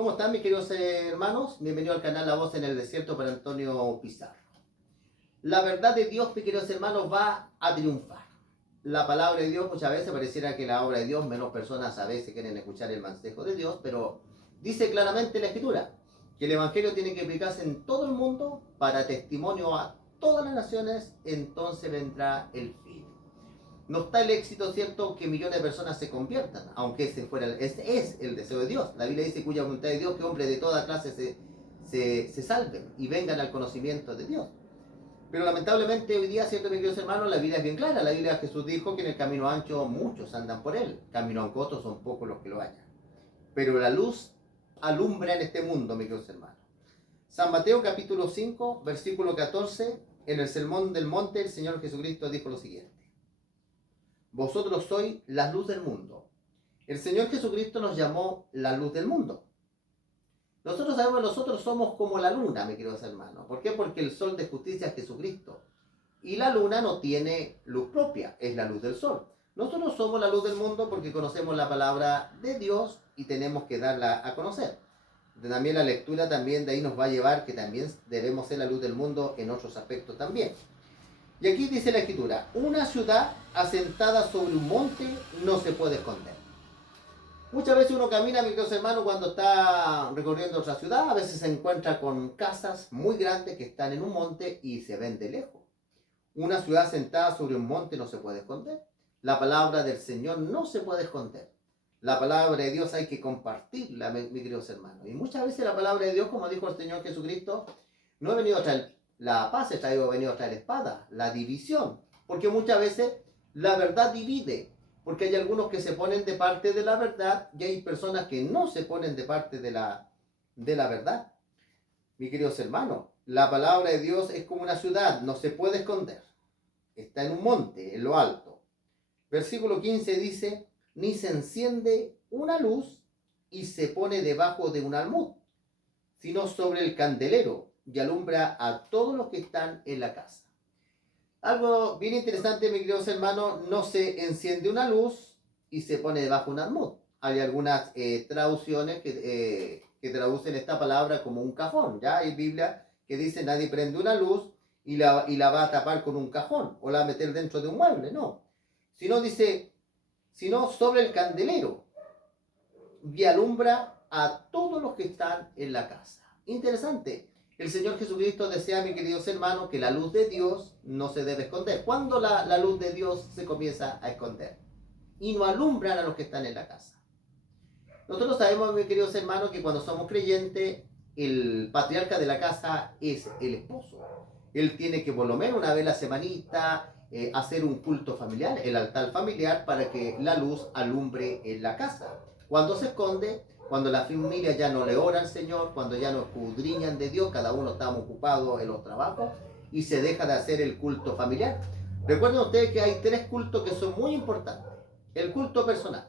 ¿Cómo están mis queridos hermanos? Bienvenido al canal La Voz en el Desierto por Antonio Pizarro. La verdad de Dios, mis queridos hermanos, va a triunfar. La palabra de Dios muchas veces pareciera que la obra de Dios, menos personas a veces quieren escuchar el consejo de Dios, pero dice claramente la Escritura que el Evangelio tiene que aplicarse en todo el mundo para testimonio a todas las naciones, entonces vendrá el fin. No está el éxito, ¿cierto?, que millones de personas se conviertan, aunque ese es el deseo de Dios. La Biblia dice cuya voluntad de Dios, que hombres de toda clase se salven y vengan al conocimiento de Dios. Pero lamentablemente hoy día, ¿cierto, mis queridos hermanos? La Biblia es bien clara. La Biblia, Jesús dijo que en el camino ancho muchos andan por él. Camino angosto son pocos los que lo hallan. Pero la luz alumbra en este mundo, mis queridos hermanos. San Mateo capítulo 5, versículo 14, en el Sermón del Monte, el Señor Jesucristo dijo lo siguiente: vosotros sois la luz del mundo. El Señor Jesucristo nos llamó la luz del mundo. Nosotros sabemos que nosotros somos como la luna, mis queridos hermanos. ¿Por qué? Porque el sol de justicia es Jesucristo. Y la luna no tiene luz propia, es la luz del sol. Nosotros somos la luz del mundo porque conocemos la palabra de Dios y tenemos que darla a conocer. También la lectura también de ahí nos va a llevar que también debemos ser la luz del mundo en otros aspectos también. Y aquí dice la Escritura: una ciudad asentada sobre un monte no se puede esconder. Muchas veces uno camina, mis queridos hermanos, cuando está recorriendo otra ciudad, a veces se encuentra con casas muy grandes que están en un monte y se ven de lejos. Una ciudad asentada sobre un monte no se puede esconder. La palabra del Señor no se puede esconder. La palabra de Dios hay que compartirla, mis queridos hermanos. Y muchas veces la palabra de Dios, como dijo el Señor Jesucristo, no ha venido a traer la paz, ha venido a traer espada, la división. Porque muchas veces la verdad divide. Porque hay algunos que se ponen de parte de la verdad y hay personas que no se ponen de parte de la verdad. Mis queridos hermanos, la palabra de Dios es como una ciudad, no se puede esconder. Está en un monte, en lo alto. Versículo 15 dice: ni se enciende una luz y se pone debajo de un almud, sino sobre el candelero, y alumbra a todos los que están en la casa. Algo bien interesante, mis queridos hermanos: no se enciende una luz y se pone debajo de un almud. Hay algunas traducciones que traducen esta palabra como un cajón. Ya hay Biblia que dice: nadie prende una luz y la va a tapar con un cajón o la va a meter dentro de un mueble. No. Sino sobre el candelero, y alumbra a todos los que están en la casa. Interesante. El Señor Jesucristo desea, mis queridos hermanos, que la luz de Dios no se debe esconder. ¿Cuándo la luz de Dios se comienza a esconder? Y no alumbran a los que están en la casa. Nosotros sabemos, mis queridos hermanos, que cuando somos creyentes, el patriarca de la casa es el esposo. Él tiene que por lo menos una vez a la semanita hacer un culto familiar, el altar familiar, para que la luz alumbre en la casa. Cuando se esconde, cuando la familia ya no le ora al Señor, cuando ya no escudriñan de Dios, cada uno está ocupado en los trabajos y se deja de hacer el culto familiar. Recuerden ustedes que hay tres cultos que son muy importantes. El culto personal.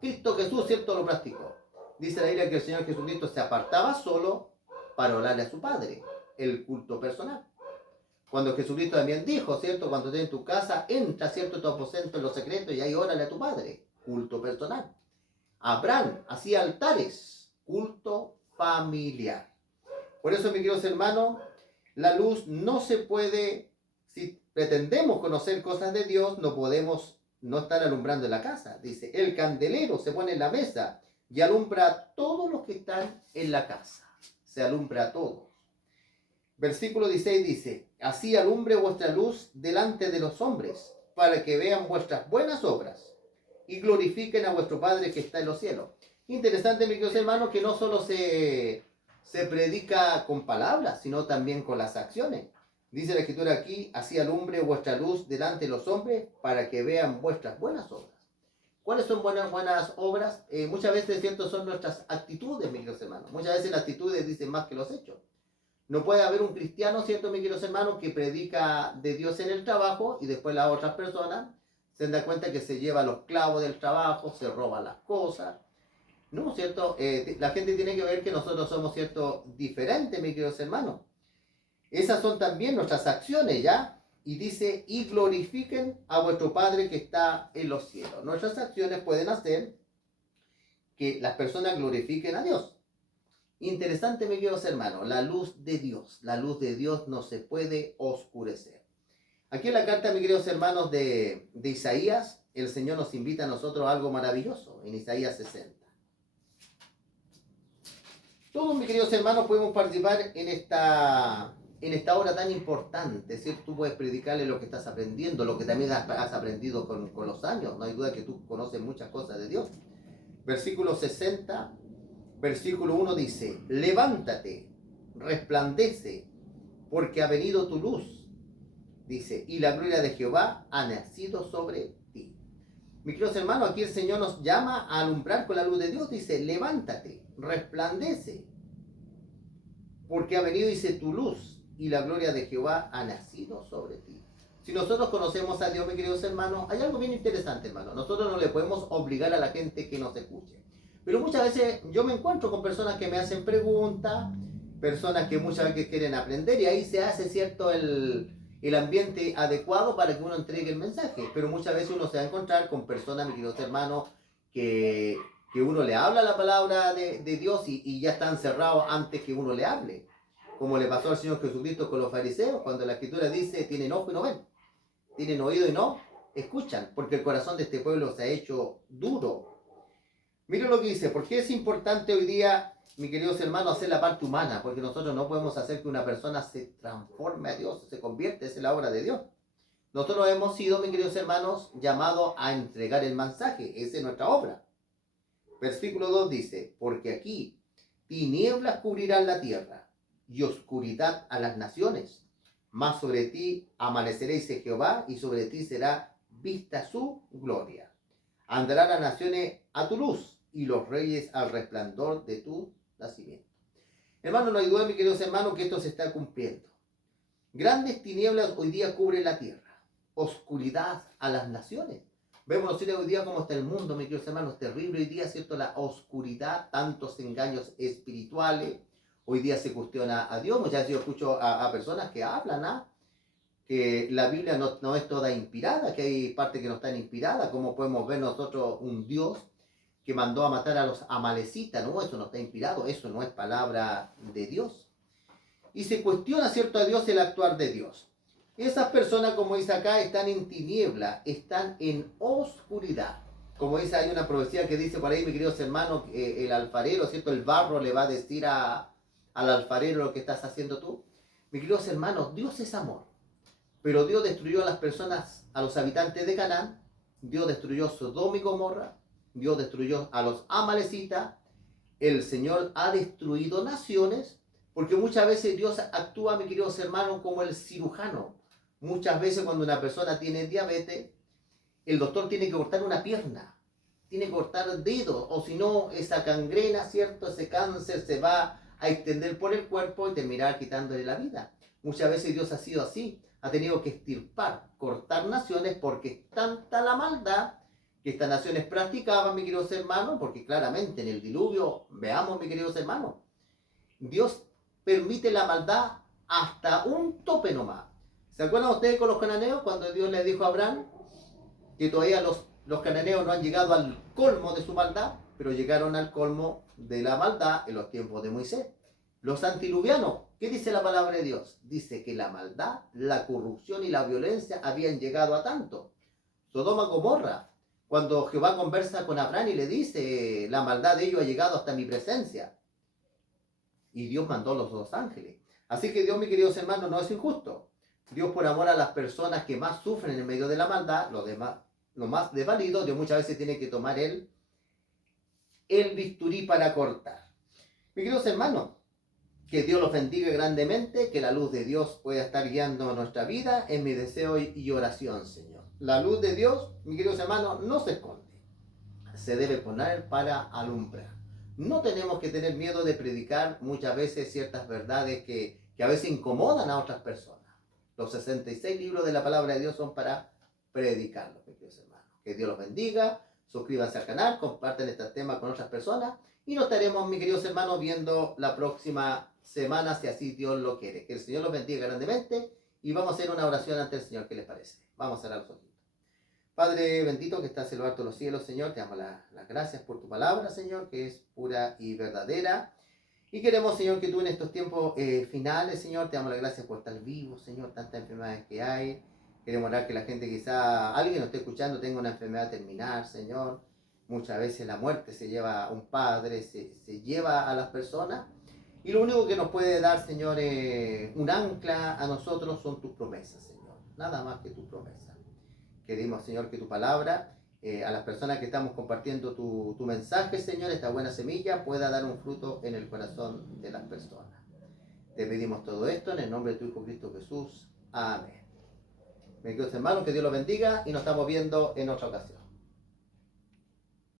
Cristo Jesús, ¿cierto?, lo practicó. Dice la Biblia que el Señor Jesucristo se apartaba solo para orarle a su Padre. El culto personal. Cuando Jesucristo también dijo, ¿cierto?, cuando estés en tu casa, entra, ¿cierto?, tu aposento en los secretos y ahí órale a tu Padre. Culto personal. Abraham hacía altares, culto familiar. Por eso, mis queridos hermanos, la luz no se puede, si pretendemos conocer cosas de Dios, no podemos no estar alumbrando en la casa. Dice: el candelero se pone en la mesa y alumbra a todos los que están en la casa. Se alumbra a todos. Versículo 16 dice: así alumbre vuestra luz delante de los hombres, para que vean vuestras buenas obras y glorifiquen a vuestro Padre que está en los cielos. Interesante, mis queridos hermanos, que no solo se predica con palabras, sino también con las acciones. Dice la Escritura aquí: así alumbre vuestra luz delante de los hombres, para que vean vuestras buenas obras. ¿Cuáles son buenas obras? Muchas veces, ¿cierto?, son nuestras actitudes, mis queridos hermanos. Muchas veces las actitudes dicen más que los hechos. No puede haber un cristiano, ¿cierto, mis queridos hermanos, que predica de Dios en el trabajo y después las otras personas se dan cuenta que se lleva los clavos del trabajo, se roba las cosas. No, ¿cierto? La gente tiene que ver que nosotros somos, ¿cierto?, diferentes, mis queridos hermanos. Esas son también nuestras acciones, ¿ya? Y dice: y glorifiquen a vuestro Padre que está en los cielos. Nuestras acciones pueden hacer que las personas glorifiquen a Dios. Interesante, mis queridos hermanos, la luz de Dios no se puede oscurecer. Aquí en la carta, mis queridos hermanos, de Isaías, el Señor nos invita a nosotros a algo maravilloso, en Isaías 60. Todos, mis queridos hermanos, podemos participar en esta hora tan importante, ¿cierto? Tú puedes predicarle lo que estás aprendiendo, lo que también has aprendido con los años. No hay duda que tú conoces muchas cosas de Dios. Versículo 60, versículo 1 dice: levántate, resplandece, porque ha venido tu luz. Dice, y la gloria de Jehová ha nacido sobre ti. Mis queridos hermanos, aquí el Señor nos llama a alumbrar con la luz de Dios. Dice, levántate, resplandece, porque ha venido, dice, tu luz, y la gloria de Jehová ha nacido sobre ti. Si nosotros conocemos a Dios, mis queridos hermanos, hay algo bien interesante, hermano. Nosotros no le podemos obligar a la gente que nos escuche. Pero muchas veces yo me encuentro con personas que me hacen preguntas, personas que muchas veces quieren aprender, y ahí se hace, ¿cierto?, el ambiente adecuado para que uno entregue el mensaje. Pero muchas veces uno se va a encontrar con personas, mis queridos hermanos, que uno le habla la palabra de Dios y ya están cerrados antes que uno le hable. Como le pasó al Señor Jesucristo con los fariseos, cuando la Escritura dice, tienen ojo y no ven, tienen oído y no escuchan, porque el corazón de este pueblo se ha hecho duro. Miren lo que dice, porque es importante hoy día, mis queridos hermanos, hacer la parte humana, porque nosotros no podemos hacer que una persona se transforme a Dios, se convierte, es la obra de Dios. Nosotros hemos sido, mis queridos hermanos, llamados a entregar el mensaje, esa es nuestra obra. Versículo 2 dice, porque aquí tinieblas cubrirán la tierra y oscuridad a las naciones, mas sobre ti amanecerá, dice Jehová, y sobre ti será vista su gloria. Andarán las naciones a tu luz y los reyes al resplandor de tu nacimiento. Hermano, no hay duda, mis queridos hermanos, que esto se está cumpliendo. Grandes tinieblas hoy día cubren la tierra, oscuridad a las naciones. Vemos hoy día cómo está el mundo, mis queridos hermanos, terrible hoy día, ¿cierto? La oscuridad, tantos engaños espirituales. Hoy día se cuestiona a Dios. Muchas veces yo escucho a personas que hablan, que la Biblia no es toda inspirada, que hay partes que no están inspiradas. ¿Cómo podemos ver nosotros un Dios que mandó a matar a los amalecitas? No, eso no está inspirado, eso no es palabra de Dios. Y se cuestiona, ¿cierto?, a Dios, el actuar de Dios. Esas personas, como dice acá, están en tiniebla, están en oscuridad. Como dice, hay una profecía que dice por ahí, mis queridos hermanos, el alfarero, ¿cierto? El barro le va a decir al alfarero lo que estás haciendo tú. Mis queridos hermanos, Dios es amor. Pero Dios destruyó a las personas, a los habitantes de Canaán. Dios destruyó Sodoma y Gomorra. Dios destruyó a los amalecitas. El Señor ha destruido naciones, porque muchas veces Dios actúa, mis queridos hermanos, como el cirujano. Muchas veces cuando una persona tiene diabetes, el doctor tiene que cortar una pierna, tiene que cortar dedos, o si no, esa gangrena, ¿cierto? Ese cáncer se va a extender por el cuerpo y terminar quitándole la vida. Muchas veces Dios ha sido así, ha tenido que extirpar, cortar naciones, porque es tanta la maldad que estas naciones practicaban, mis queridos hermanos, porque claramente en el diluvio, veamos, mis queridos hermanos, Dios permite la maldad hasta un tope nomás. ¿Se acuerdan ustedes con los cananeos cuando Dios le dijo a Abraham que todavía los cananeos no han llegado al colmo de su maldad, pero llegaron al colmo de la maldad en los tiempos de Moisés? Los antiluvianos, ¿qué dice la palabra de Dios? Dice que la maldad, la corrupción y la violencia habían llegado a tanto. Sodoma y Gomorra, cuando Jehová conversa con Abraham y le dice, la maldad de ellos ha llegado hasta mi presencia. Y Dios mandó los dos ángeles. Así que Dios, mis queridos hermanos, no es injusto. Dios, por amor a las personas que más sufren en medio de la maldad, lo más desvalido, Dios muchas veces tiene que tomar el bisturí para cortar. Mis queridos hermanos, que Dios los bendiga grandemente, que la luz de Dios pueda estar guiando nuestra vida, es mi deseo y oración, Señor. La luz de Dios, mis queridos hermanos, no se esconde. Se debe poner para alumbrar. No tenemos que tener miedo de predicar muchas veces ciertas verdades que a veces incomodan a otras personas. Los 66 libros de la palabra de Dios son para predicarlos, mis queridos hermanos. Que Dios los bendiga, suscríbanse al canal, comparten este tema con otras personas y nos estaremos, mis queridos hermanos, viendo la próxima semana, si así Dios lo quiere. Que el Señor los bendiga grandemente y vamos a hacer una oración ante el Señor. ¿Qué les parece? Vamos a cerrar los ojitos. Padre bendito que estás en lo alto de los cielos, Señor, te damos las gracias por tu palabra, Señor, que es pura y verdadera. Y queremos, Señor, que tú en estos tiempos finales, Señor, te damos las gracias por estar vivo, Señor, tantas enfermedades que hay. Queremos orar que la gente, quizá alguien nos esté escuchando, tenga una enfermedad terminal, Señor. Muchas veces la muerte se lleva a un padre, se lleva a las personas. Y lo único que nos puede dar, Señor, un ancla a nosotros son tus promesas, Señor. Nada más que tus promesas. Pedimos, Señor, que tu palabra, a las personas que estamos compartiendo tu mensaje, Señor, esta buena semilla, pueda dar un fruto en el corazón de las personas. Te pedimos todo esto en el nombre de tu Hijo Cristo Jesús. Amén. Mis queridos hermanos, que Dios los bendiga y nos estamos viendo en otra ocasión.